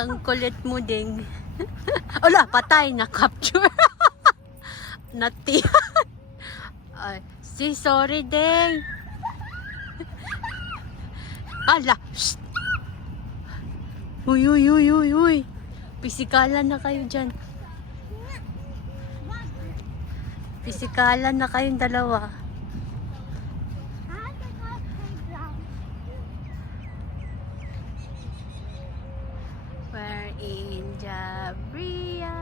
Ang kulit mo ding. Ala, patay na capture. Nati. Ay, sorry ding. Ala. Shh. Uy, uy, uy, uy, uy. Pisikalan na kayo dyan. Pisikalan na kayong dalawa. We're in Jabria.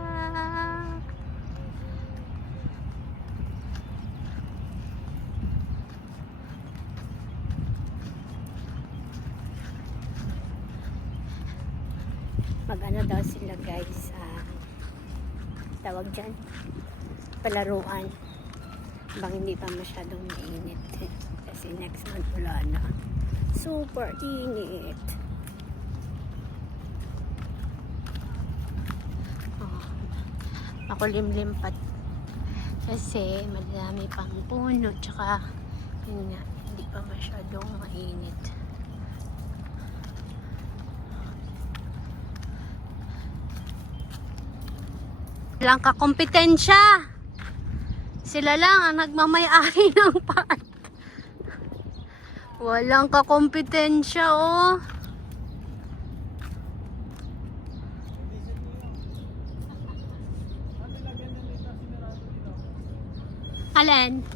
Mag-ano daw sila guys, tawag dyan, palaruan. Bang hindi pa masyadong mainit. Kasi next month wala na. Super init. Makulimlim pa kasi madami pang puno, tsaka yun nga, hindi pa masyadong mainit. Walang kakompetensya, sila lang ang nagmamay-ari ng park. Walang kakompetensya, oh. Alin?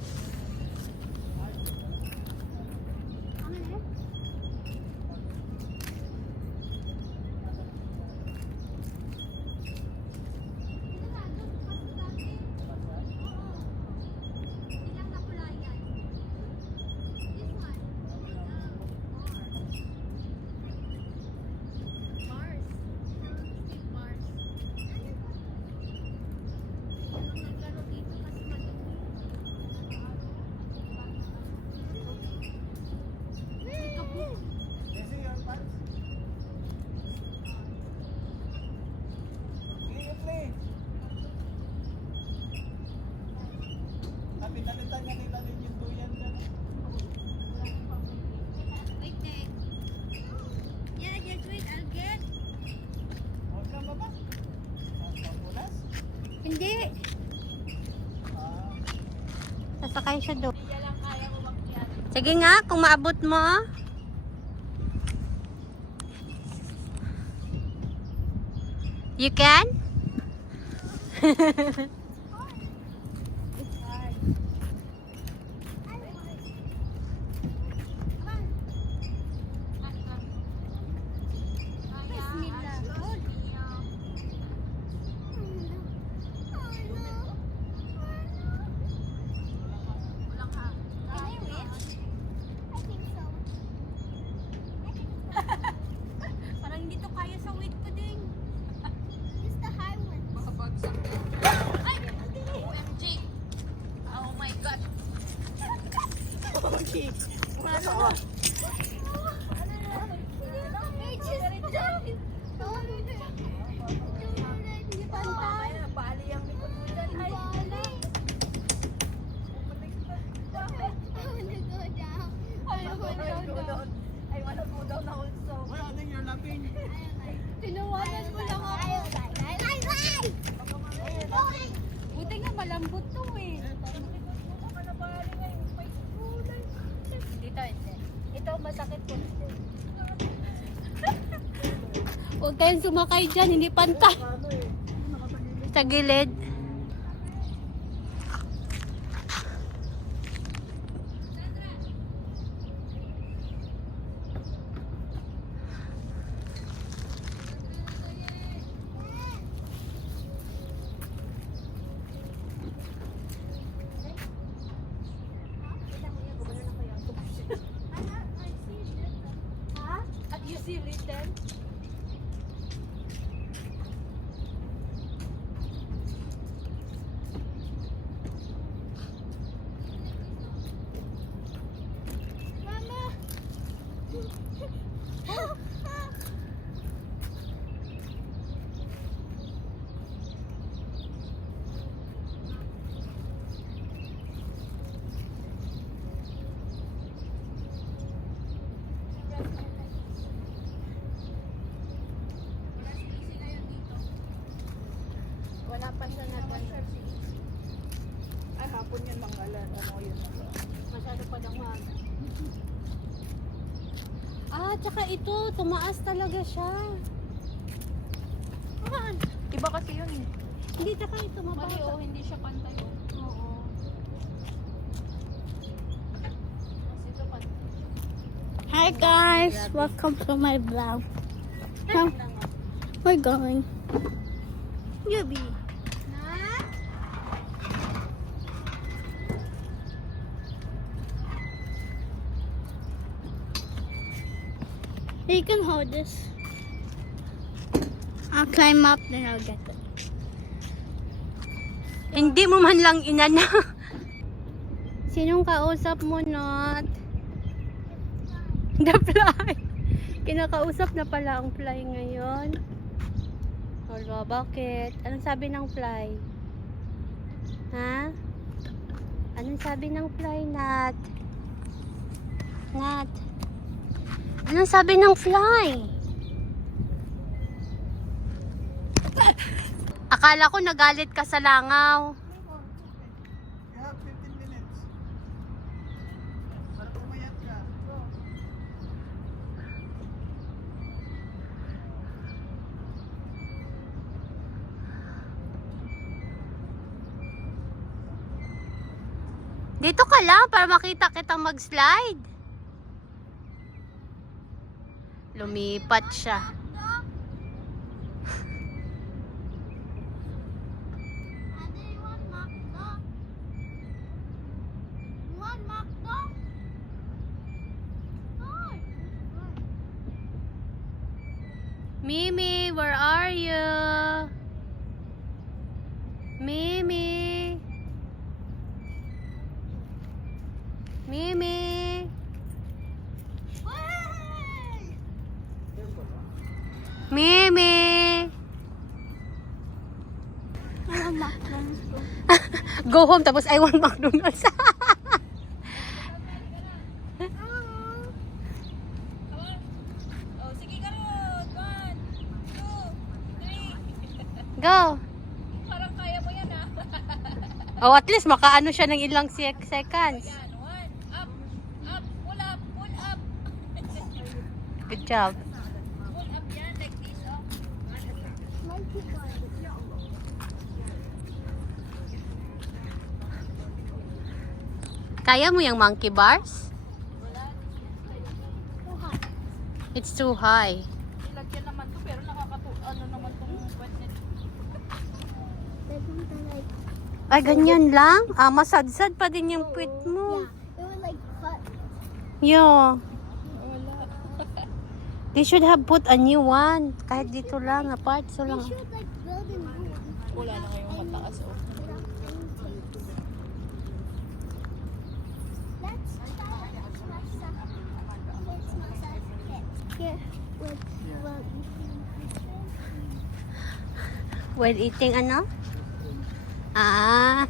Hindi. Sasakay siya doon. Sige nga, kung maabot mo. You can? Tinawanan mo lang ako. Buti nga malambot to eh. Dito, hindi. Ito masakit po. Huwag kayong sumakay dyan, hindi pantay. Sa gilid. You see written? Wala pa siya na Ay, hapon yan manggalan. Ano yun? masyado pa lang maaga. Ah, tsaka ito, tumaas talaga siya. Ah, Iba kasi yun eh. hindi tsaka ito mababa. Mali oh, hindi siya pantay oh. Oo. Kasi ito pantay. Hi guys, welcome to my vlog. We're going. Yubi. You can hold this. I'll climb up, then I'll get it. Hindi mo man lang inana. Sinong kausap mo, Not? The fly. Kinakausap na pala ang fly ngayon. Hala, bakit? Anong sabi ng fly? Ha? Anong sabi ng fly, Nat? Nat? Anong sabi ng fly? Akala ko nagalit ka sa langaw. You have 15 minutes. Para pumayat ka. Dito ka lang para makita kitang mag-slide. Lumipat siya. Mimi, where are you? Mimi. Mimi. Mimi. Go home tapos I want McDonald's. Oh, sige ka rin. 1, 2, 3. Go. Parang kaya mo yan ah. Oh, at least makaano siya ng ilang seconds. Yan, 1, up, up, pull up, pull up. Good job. Pull up yan, like this oh. Kaya mo yung monkey bars? It's too high. Ilagyan naman to pero ano naman tong wet net. Ay, ganyan lang? Ah, masadsad pa din yung puwit mo. It was like cut. Yeah. Wala. They should have put a new one. Kahit dito lang, apart. So lang. Should like build a new one. Wala na ngayong mataas oh. Let's try it. Here, While eating ano? Ah.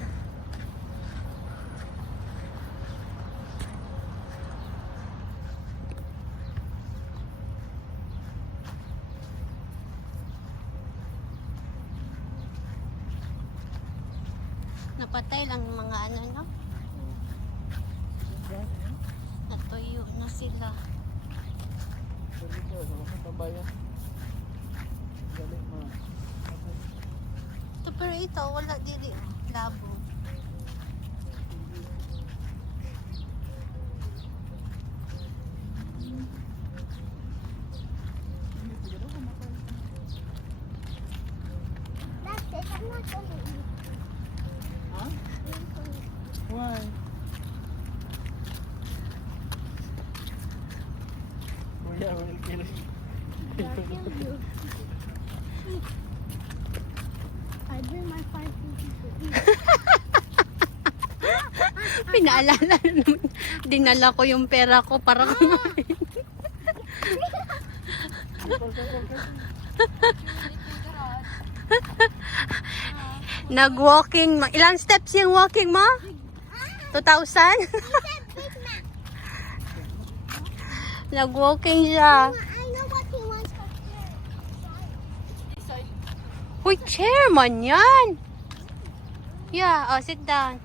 Napatay lang yung mga ano, no? Natuyo na sila. Dito, sa tabayan. Dali mo. Ito, pero ito, wala dili. Labo. That's it. I'm not going to eat. Huh? Why? Kuya, will kill you. I bring my 5 pieces to eat. Pinaalala na naman. Dinala ko yung pera ko para kumain. Nag-walking. Ilang steps yung walking mo? 2,000? Nag-walking siya. I know what he wants to do. Huy, Uy, chair man yan. Yeah, oh, sit down.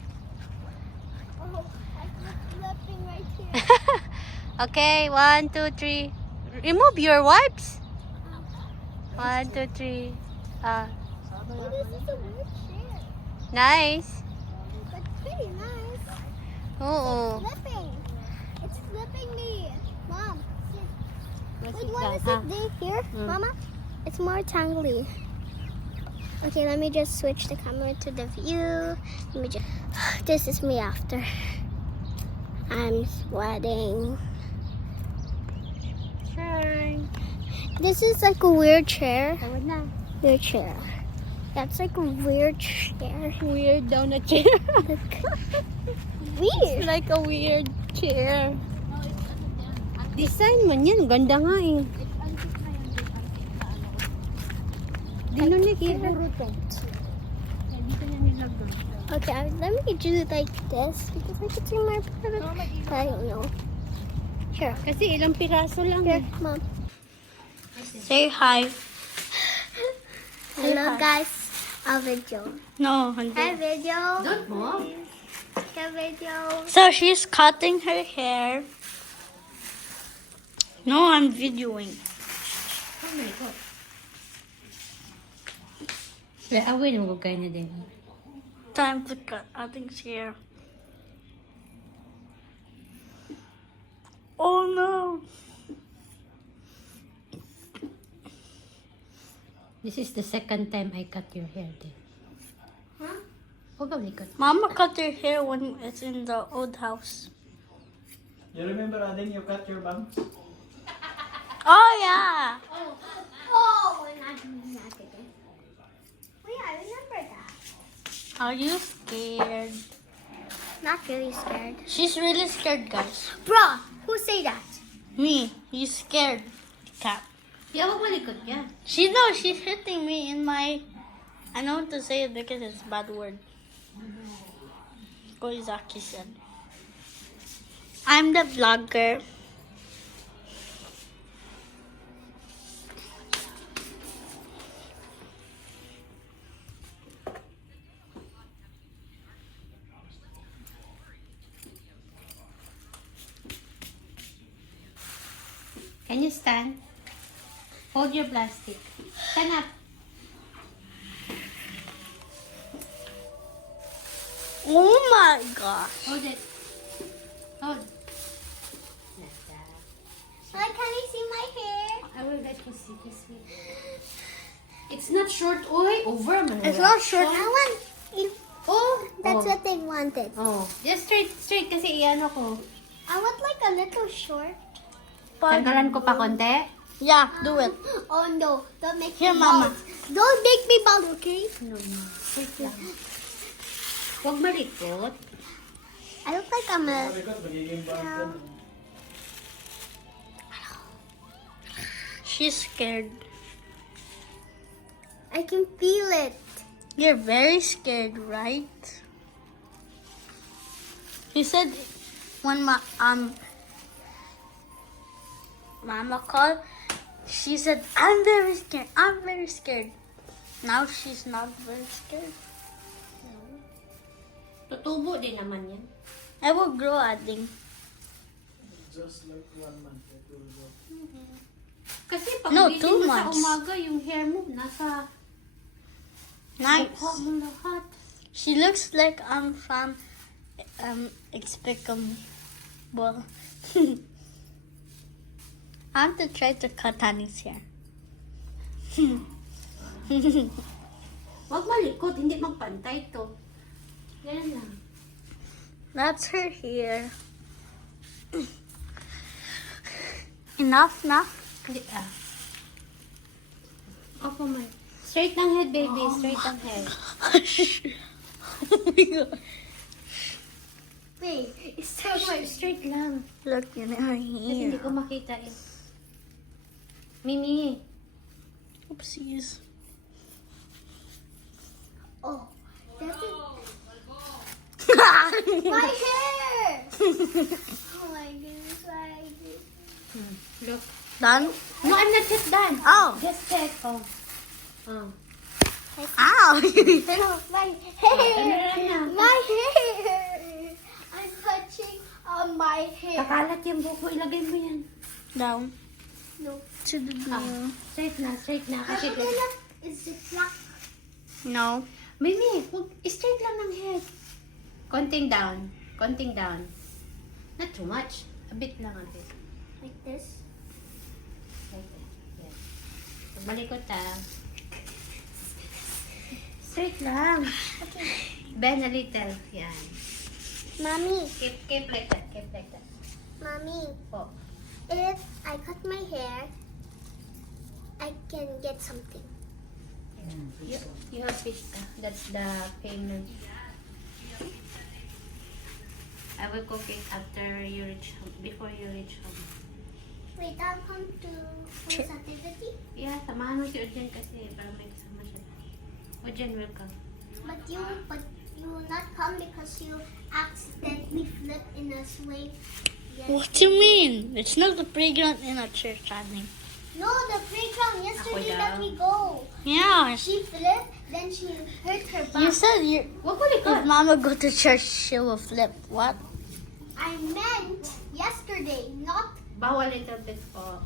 Oh, I'm flipping right here. Okay, 1, 2, 3. Remove your wipes. 1, 2, 3. Oh, this is a weird chair. Nice. That's pretty nice. Oo. Flipping. It's flipping me. Mom, sit. Sit Wait, want to down, sit there here? Mm. Mama? It's more tangly. Okay, let me just switch the camera to the view. Let me just. This is me after. I'm sweating. Sure. This is like a weird chair. Tawad na. Weird chair. That's like a weird chair. Weird daw na chair. Weird. Like a weird chair. Design man yan. Ganda nga eh. Dinunik yun. Dito niya nilagay. Okay, let me do like this because I can see my product. I don't know. Here. Kasi ilang piraso lang Here, eh. Mom. Say hi. Hello, guys. A video. No, Hi, hindi. video. Don't move. Hi, video. So she's cutting her hair. No, I'm videoing. Oh my God. Away na ko kayo na din. Time to cut Adding's hair. Oh no. This is the second time I cut your hair din. Huh? Huwag ka likod. Mama cut her hair when it's in the old house. You remember, Aden, you cut your bangs? Oh yeah. Oh, we're not doing that again. Oh, yeah, I remember that. Are you scared? Not really scared. She's really scared, guys. Bruh, who say that? Me, you scared, cat. Yeah, huwag malikod yan. She knows she's hitting me in my. I know to say it because it's a bad word. Koizaki said. I'm the vlogger. Can you stand? Hold your plastic. Stand up. Oh my gosh. Hold it. Hold. Can I see my hair? I will let you see this way. It's not short, oy. Over man. It's not short. I want. Oh. That's Oh. what they wanted. Oh. Just straight kasi iano ko. I want like a little short. Tanggalan ko pa konti. Yeah, do it. Oh no! Don't make Here, me Mama. bald. Don't make me bald, okay? No, no. Wait lang. Huwag malikot. I look like I'm a. Because magiging bangs yan. She's scared. I can feel it. You're very scared, right? He said when Mama called, she said, I'm very scared. I'm very scared. Now she's not very scared. Tutubo din naman yan. I will grow, Adding. Just like 1 month. It will go. Kasi pag No, bilhin 2 mo sa months. umaga, yung hair mo nasa Nice. mukha mo lahat. She looks like I'm from Expicable. I want to try to cut Honey's hair. Huwag malikot, hindi magpantay to. Yan lang. That's her hair. Enough na? Hindi Opo man. Straight ang head, baby. Straight ang head. Oh my God. Wait, it's so Straight lang. Look at her Kasi hindi hair. ko makita eh. Mimi. Oopsies. Oh, that's it. My hair! Oh my goodness, why did... Look. Done? No, I'm not yet done. Oh. Just check. Oh. Oh. Ow! My hair! Ano na? My hair! I'm touching on my hair. Kakalat yung buko. Ilagay mo yan. Down. No. To the Ah, straight na, straight na. Kasi Is it black? no. Mimi, straight lang ng head. Konting down. Konting down. Not too much. A bit lang, a bit. Like this? Like that. Yes. Malikot Straight lang. Okay. Bend a little. Yan. Mommy, Keep like that. Keep like that. Mommy, Oh. if I cut my hair, I can get something. You have pista. That's the payment. I will cook it after you reach home. Before you reach home. Wait, I'll come to first activity. Yeah, samahan mo si Ujin kasi para may kasama siya. Ujin will come. But you will not come because you accidentally flip in a swing. Yes. What do you mean? It's not the playground in a church, I think. No, the playground yesterday Ako that daw. we go. Yeah. She flipped, then she hurt her You back. said Wag mo if likod. Mama go to church, she will flip. What? I meant yesterday, not Bow a little bit po.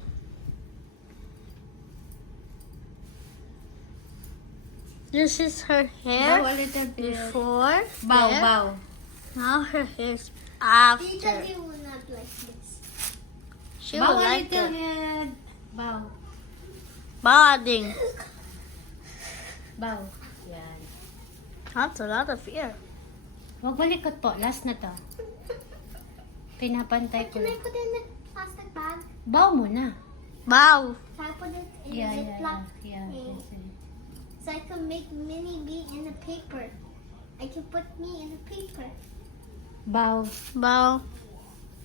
This is her Bow hair a little bit. before. Bow, there. bow. Now her hair's because after. you will not like this. She Bow will a like little it. bit. Bow. Balding. Bow. Yan. That's a lot of hair. Wag malikot po. Last na to. Pinapantay ko. Can I put it in the plastic bag? Bow muna. Wow. Can I put it in Yeah, a yeah, Ziploc? yeah. thing? Yes, So I can make mini me in the paper. I can put me in the paper. Bow. Bow.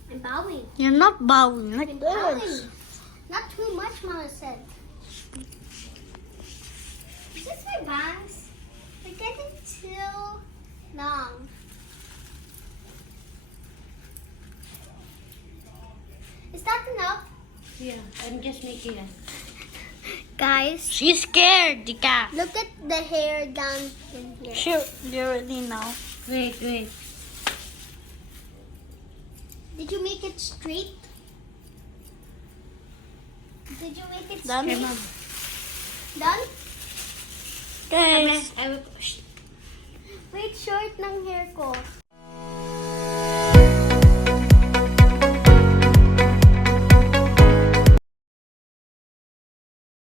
I'm bowing. You're not bowing like I'm this. bowing. Not too much, Mama said. Is this my bangs? They're getting too long. Is that enough? Yeah, I'm just making it. Guys, She's scared, the cat. look at the hair down in here. She already know. Wait, wait. Did you make it straight? Did you make it Done. Okay, straight? ma'am. Done? Guys. I will... Shh. Wait, short ng hair ko.